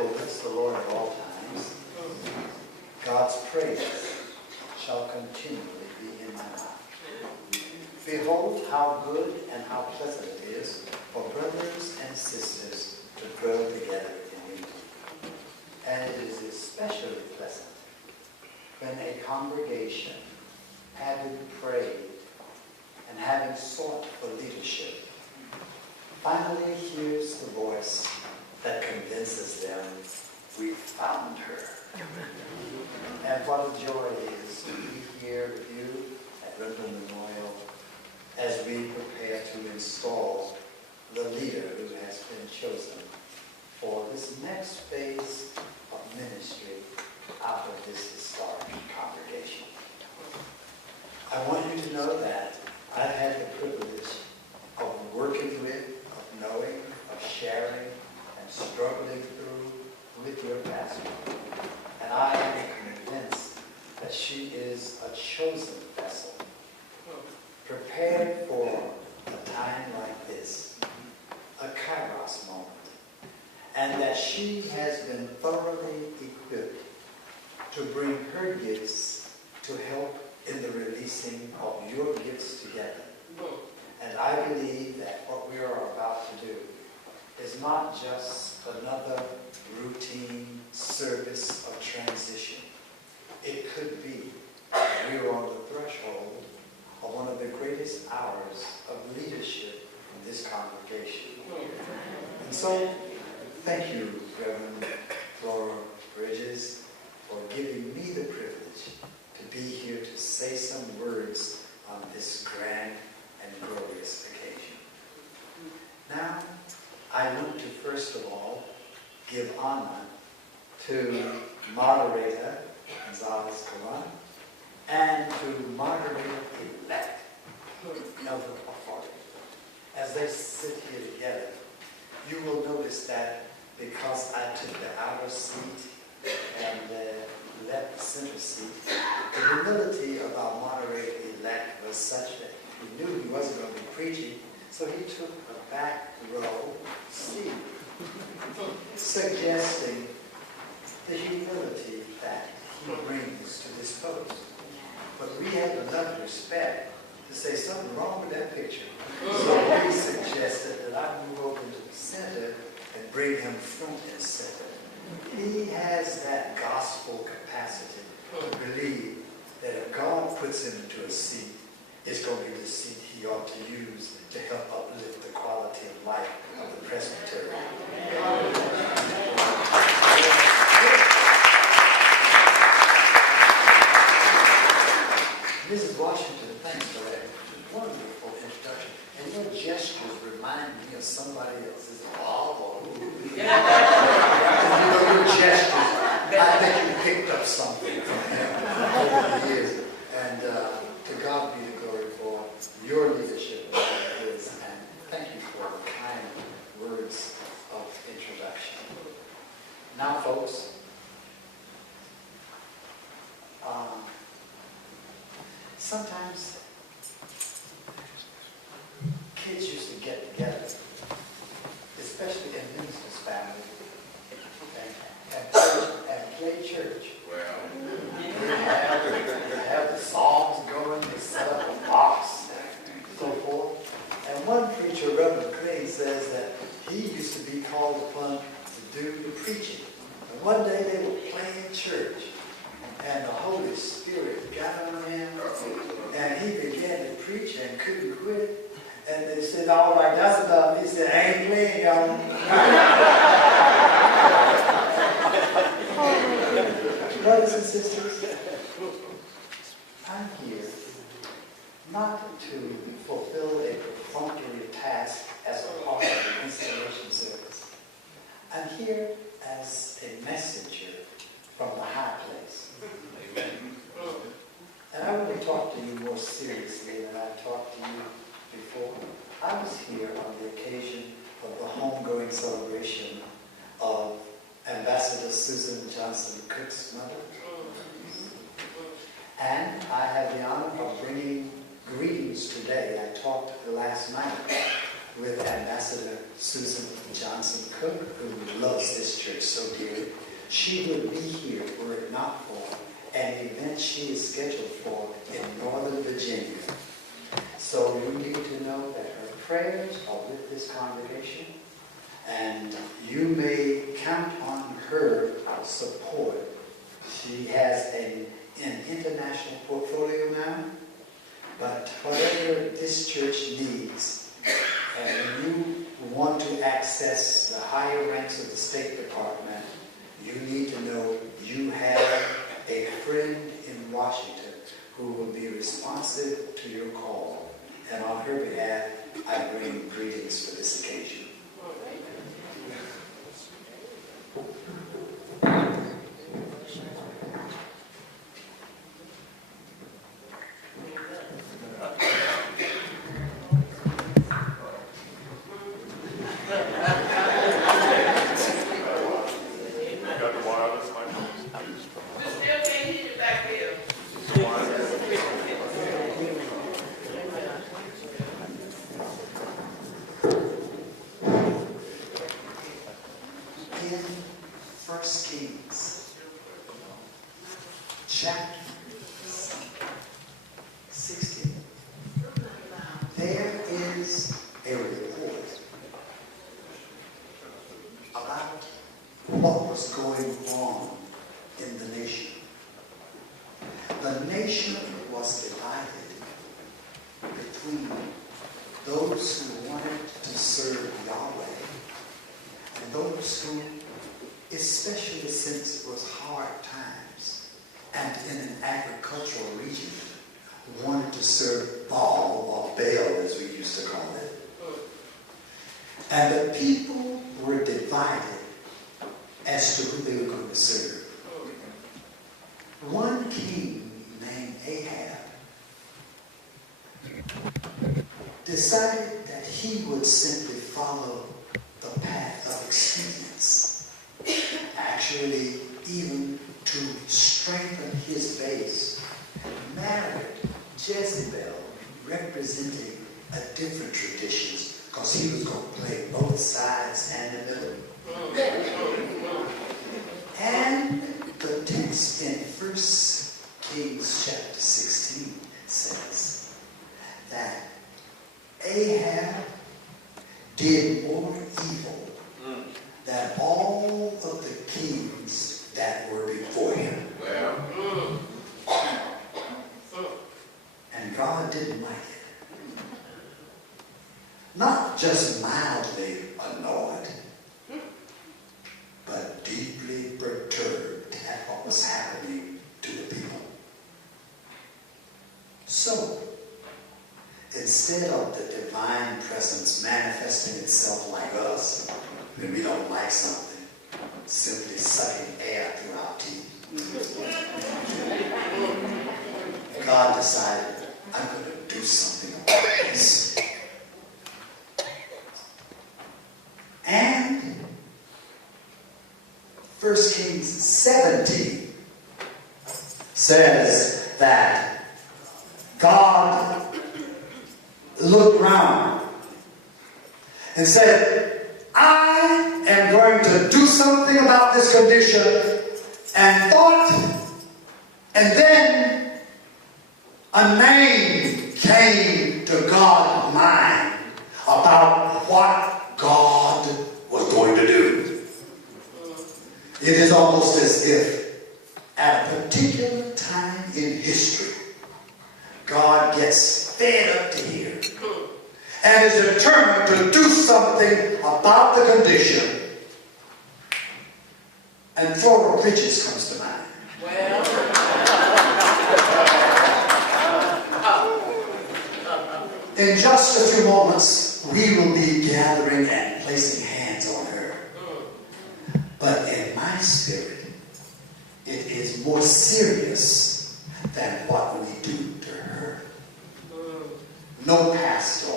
will bless the Lord at all times. God's praise shall continually be in my mouth. Behold, how good and how pleasant it is for brothers and sisters to dwell together in unity. And it is especially pleasant when a congregation, having prayed and having sought for leadership, finally hears the voice that convinces them, we found her. And what a joy it is to be here with you at Reverend Memorial as we prepare to install the leader who has been chosen for this next phase of ministry out of this historic congregation. I want you to know that I've had the privilege of working with, of knowing, of sharing, and struggling through with your pastor. And I am convinced that she is a chosen vessel, prepared for a time like this, a kairos moment, and that she has been thoroughly equipped to bring her gifts to help in the releasing of your gifts together. And I believe that what we are about to do is not just another routine service of transition. It could be that we're on the threshold of one of the greatest hours of leadership in this congregation. And so, thank you, Reverend Flora Bridges, for giving me the privilege to be here to say some words on this grand and glorious occasion. Now, I want to first of all give honor to moderator Gonzalez Caron and to moderator-elect Elder Afford. As they sit here together, you will notice that because I took the outer seat and left the center seat, the humility of our moderator-elect was such that he knew he wasn't going to be preaching, so he took a back row seat, suggesting the humility that he brings to this post. But we have enough respect to say something wrong with that picture. So we suggested that I move over to the center and bring him front and center. He has that gospel capacity to believe that if God puts him into a seat, it's going to be the seat he ought to use to help uplift the quality of life of the Presbyterian. Mrs. Washington, thanks for that wonderful introduction. And your gestures remind me of somebody else's. Your gestures, I think you picked up something from him over the years. And to God be the glory for your leadership and his. And thank you for the kind words of introduction. Now, folks, sometimes kids used to get together, especially in minister's family, and play church. They have the songs going, they set up a box, and so forth. And one preacher, Reverend, says that he used to be called upon to do the preaching. And one day they were playing church, and the Holy Spirit got on him, and he began to preach and couldn't quit. And they said, all right, that's enough. He said, I ain't playing, y'all. Brothers and sisters, I'm here not to fulfill a perfunctory task as a part of the installation service. I'm here as a messenger from the high place. Amen. And I want to talk to you more seriously than I've talked to you before. I was here on the occasion of the homegoing celebration of Ambassador Susan Johnson Cook's mother. And I had the honor of bringing greetings today. I talked last night with Ambassador Susan Johnson Cook, who loves this church so dearly. She would be here were it not for an event she is scheduled for in Northern Virginia. So you need to know that her prayers are with this congregation, and you may count on her support. She has an international portfolio now, but whatever this church needs, and you want to access the higher ranks of the State Department, you need to know you have a friend in Washington who will be responsive to your call. And on her behalf, I bring greetings for this occasion. Decided that he would simply follow the path of expedience, actually even to strengthen his base, married Jezebel, representing a different traditions, because he was going to play both sides and the middle. And the text in 1 Kings chapter 16 says that Ahab did more evil than all of the kings that were before him. And God didn't like it. Not just mildly annoyed, but deeply perturbed at what was happening to the people. So, instead of the divine presence manifesting itself like us, when we don't like something, simply sucking air through our teeth, God decided, I'm going to do something about this. And 1 Kings 17 says that God looked round and said, I am going to do something about this condition, and thought, and then a name came to God's mind about what God was going to do. It is almost as if at a particular time in history, God gets fed up to here and is determined to do something about the condition. And Flora Bridges comes to mind. In just a few moments, we will be gathering and placing hands on her. But in my spirit, it is more serious than what we do to her. No pastor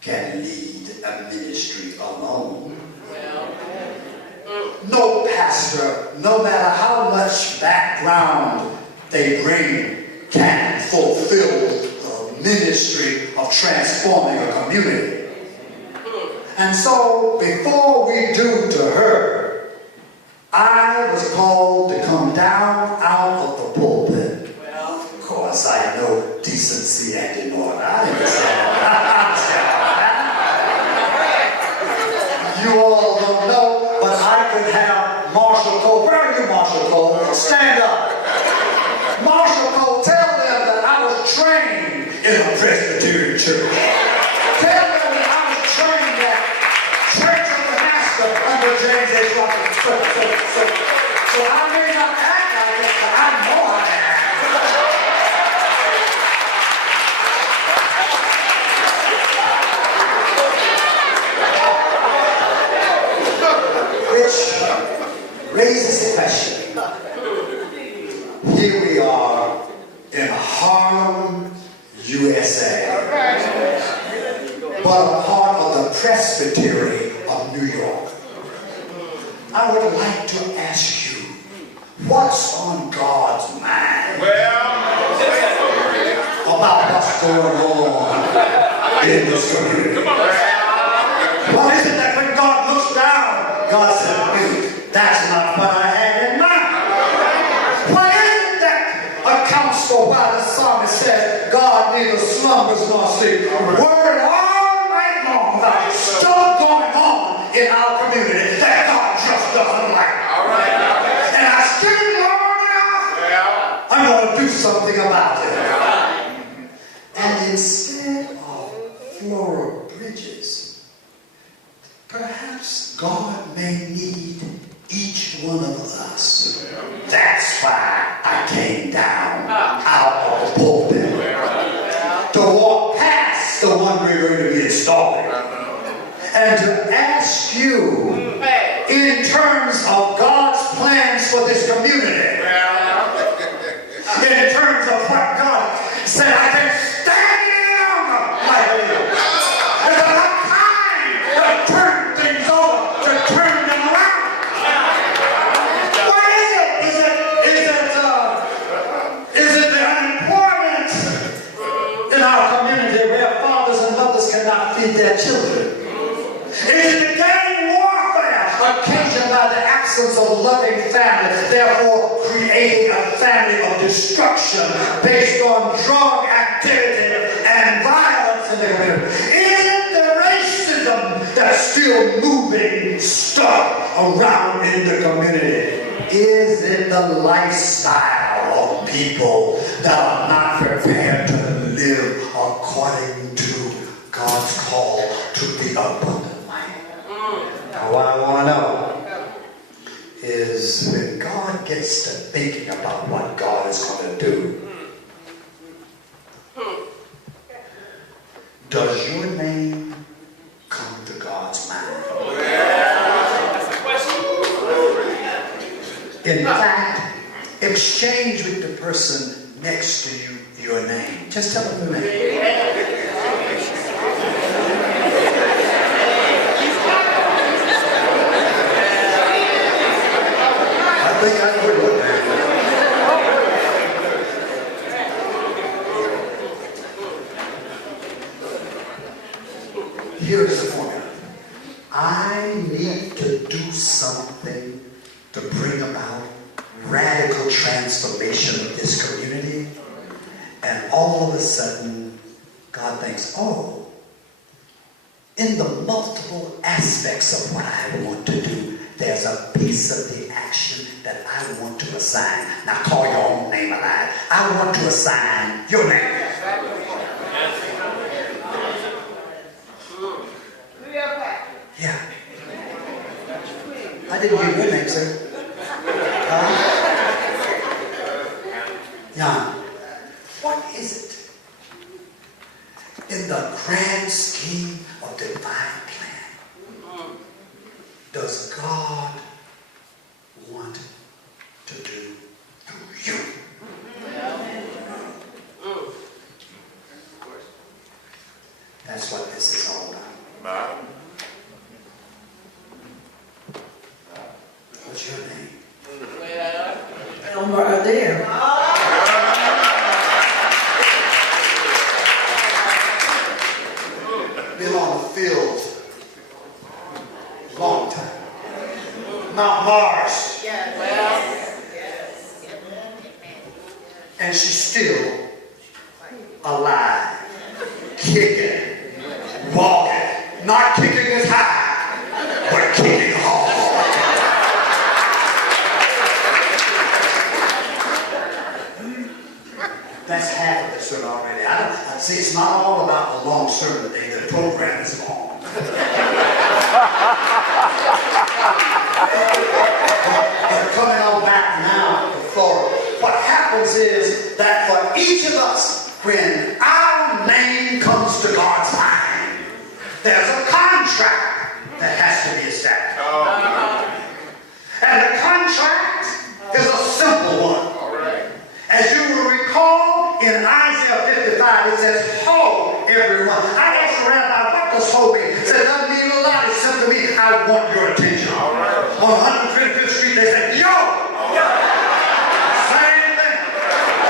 can lead a ministry alone. No pastor, no matter how much background they bring, can fulfill the ministry of transforming a community. And so, before we do to her, I was called to come down out of the pulpit. Well, of course, I have no decency and in order. I understand. You all don't know, but I could have Marshall Cole. Where are you, Marshall Cole? Stand up. Marshall Cole, tell them that I was trained in a Presbyterian church. Tell them that I was trained at Church of the Master under James H. Robinson. So I may not act like it, but I know I am. Which raises the question. Here we are in Harlem, USA, but a part of the Presbyterian of New York. I would like to ask you, what's on God's mind about what's going on in this community? What is it that when God looks down, God says, that's not what I had in mind? What is it that accounts for why the psalmist said, God neither slumbers nor sleeps? Word all night long about stuff going on in our community that God just doesn't like. And I stayed long enough, I'm going to do something about it. And instead of Flora Bridges, perhaps God may need each one of us. That's why I came down out of the pulpit to walk past the one we're going to be installing and to ask you, in terms of God's plans for this community, in terms of what God said, I can stand any longer like this. And I'm time to turn things over, to turn them around. What is it? Is it the unemployment in our community where fathers and mothers cannot feed their children? Is it the gang warfare occasioned by the absence of loving family, therefore creating a family of destruction based on drug activity and violence in the community? Is it the racism that's still moving stuff around in the community? Is it the lifestyle of people that are not prepared to live according to God's call to the abundant life? Now, what I want to know is when God gets to thinking about what God is going to do, does your name come to God's mind? In fact, exchange with the person next to you your name. Just tell them the name. I think I know what that is. Here's the formula. I need to do something to bring about radical transformation of this community. And all of a sudden, God thinks, oh, in the multiple aspects of what I want to do, there's a piece of the action that I want to assign. Now call your own name aloud. I want to assign your name. Yeah. I didn't hear your name, sir. Jan, what is it in the grand scheme of divine plan does God want to do through you? That's what this is all about. What's your name? Elmer Adair. Been on the field Mount Morris. Yes. Yes. And she's still alive, kicking, walking, not kicking as high, but kicking hard. That's half of the sermon already. I see, it's not all about the long sermon today. The program is long. But coming on back now to Florida, what happens is that for each of us, when our name comes to God's mind, there's a contract that has to be established. And the contract is a simple one. As you will recall, in Isaiah 55, it says, "Ho, everyone." I asked the rabbi, what does ho mean? He said, it doesn't mean a lot. It simply means, I want your attention. On 125th Street, they said, yo! Same thing.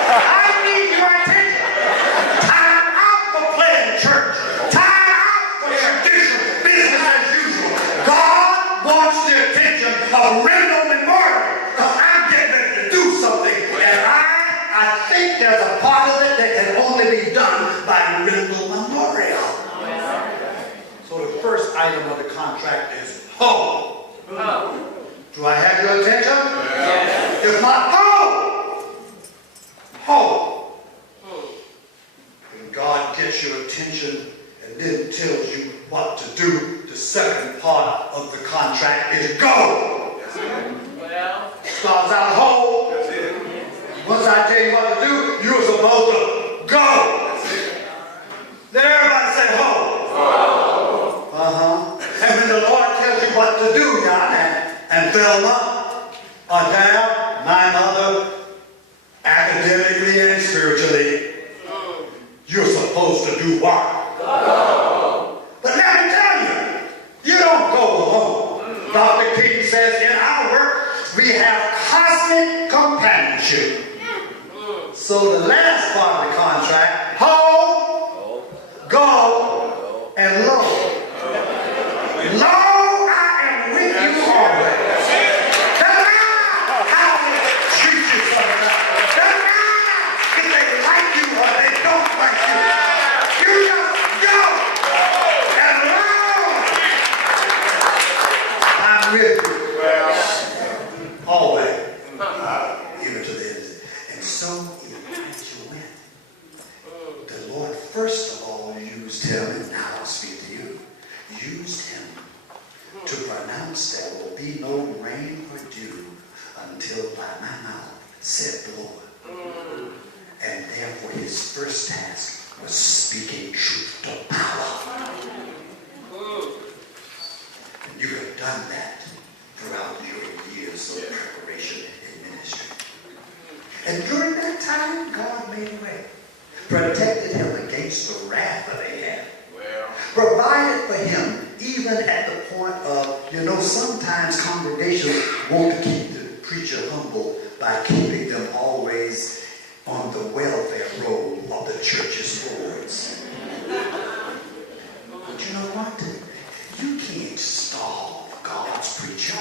I need your attention. Time out for playing church. Time out for tradition. Business as usual. God wants the attention of Rendall Memorial. Because I'm getting ready to do something. And I think there's a part of it that can only be done by Rendall Memorial. So the first item of the contract is ho. Do I have your attention? Yes. If not, ho. Ho. When God gets your attention and then tells you what to do, the second part of the contract is go. Starts out ho. Once I tell you what to do, you're supposed to go. Then everybody say ho. And when the Lord tells you what to do, John and Thelma, Adele, my mother, academically and spiritually, you're supposed to do what? Go. But let me tell you, you don't go alone. Dr. King says in our work, we have cosmic companionship. So the last part of the contract, ho, go, and lo. Lo, I am with you always. Doesn't matter how they treat you sometimes. Doesn't matter if they like you or they don't like you. You just go. And lo, I'm with you. Always. Even to the end. And so, the Lord first of all used him, and now I'll speak to you, used him to pronounce there will be no rain or dew until by my mouth, said the Lord. And therefore his first task was speaking truth to power. And you have done that throughout your years of preparation in ministry. And during that time, God made a way. Protected him against the wrath of Ahab. Provided for him even at the point of, sometimes congregations want to keep the preacher humble by keeping them always on the welfare roll of the church's boards. But you know what? You can't starve God's preacher.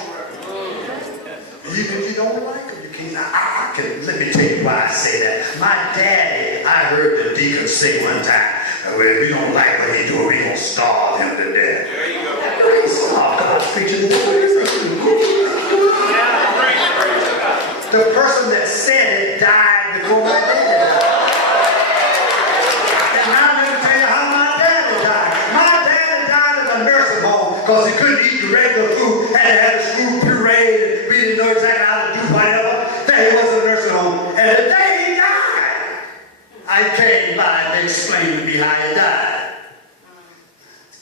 Even if you don't like him, you can't. Let me tell you why I say that. My daddy, I heard the deacon say one time, well, if we don't like what he do, we gonna starve him to death. There you go. You ain't starve God's preacher to death. The person that said it died before my daddy died. And now let me tell you how my daddy died. My daddy died in a nursing home because he couldn't eat the regular food, had to have the school pureed, and we didn't know exactly how to do whatever. Then he was in a nursing home. And the day he died, I came by and they explained to me how he died.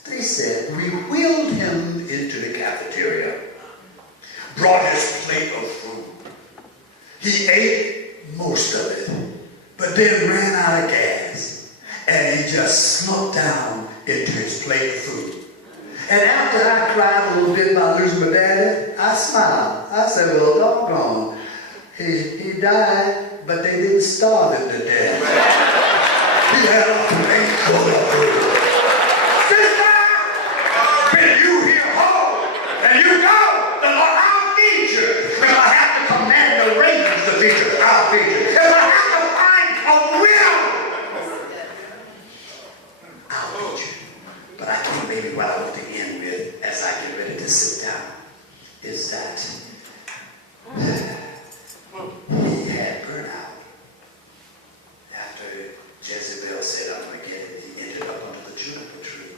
They said, we wheeled him into the cafeteria, brought his plate of food. He ate most of it, but then ran out of gas, and he just slumped down into his plate of food. And after I cried a little bit about losing my daddy, I smiled. I said, well, doggone, he died, but they didn't starve him to death. He had a plate full of food. Sister, when you hear home and you go, the Lord, I'll feed maybe what I want to end with as I get ready to sit down is that he had burnout. After Jezebel said, I'm going to get it, he ended up under the juniper tree.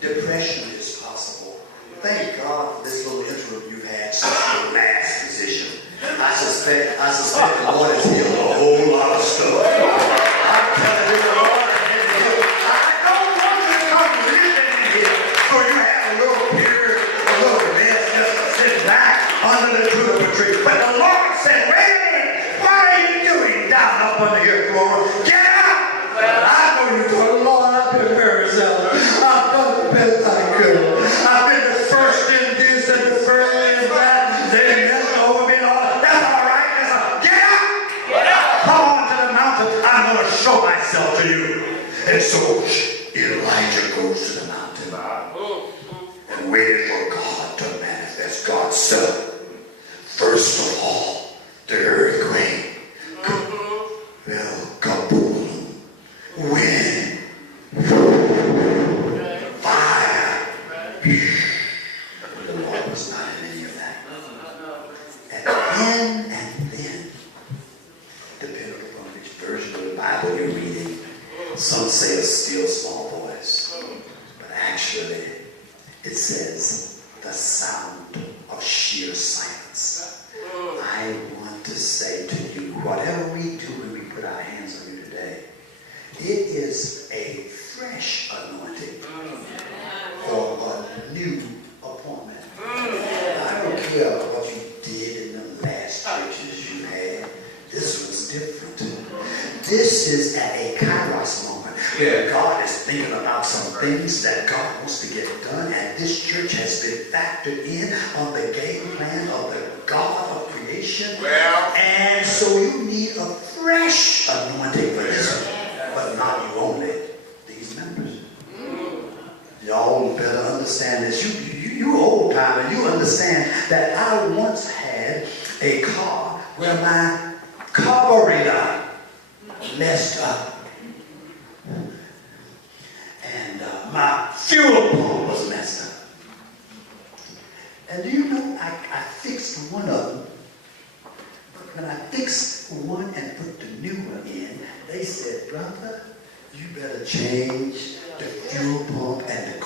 Depression is possible. Thank God for this little interim you had, such a last position. I suspect the Lord has healed a whole lot of stuff. I'm telling you, the Lord has healed. I don't want you to come living in here so you have a little period, a little rest, just to sit back under the juniper tree. But the Lord said, wait a minute, what are you doing down up under here, Flora? Get out! Well, I know you told the Lord, I've been very zealous. I've done the best I could. I've been the first in this and the first in that. They messed over me and all. That's all right. Get out! Get out! Come on to the mountain. I'm going to show myself to you. And so Elijah goes to the mountain and waited for God to manifest God's son. First of all, the earthquake. Well, kaboom. Wind. Fire. The Lord was not in any of that. And then, depending on which version of the Bible you're reading, some say a still small voice. But actually, it says the sound of sheer silence. I want to say to you, whatever we do when we put our hands on you today, it is a fresh anointing for a new appointment. I don't care what you did in the last churches you had. This was different. This is at a kairos moment where God is thinking about some things that God wants to get done, and this church has been factored in on the game plan of the God of creation. And so you need a fresh anointing for this, but not you only, these members. Y'all better understand this. You old timer, you understand that I once had a car where my carburetor messed up. And my fuel pump was messed up. And do you know, I fixed one of them. But when I fixed one and put the new one in, they said, brother, you better change the fuel pump and the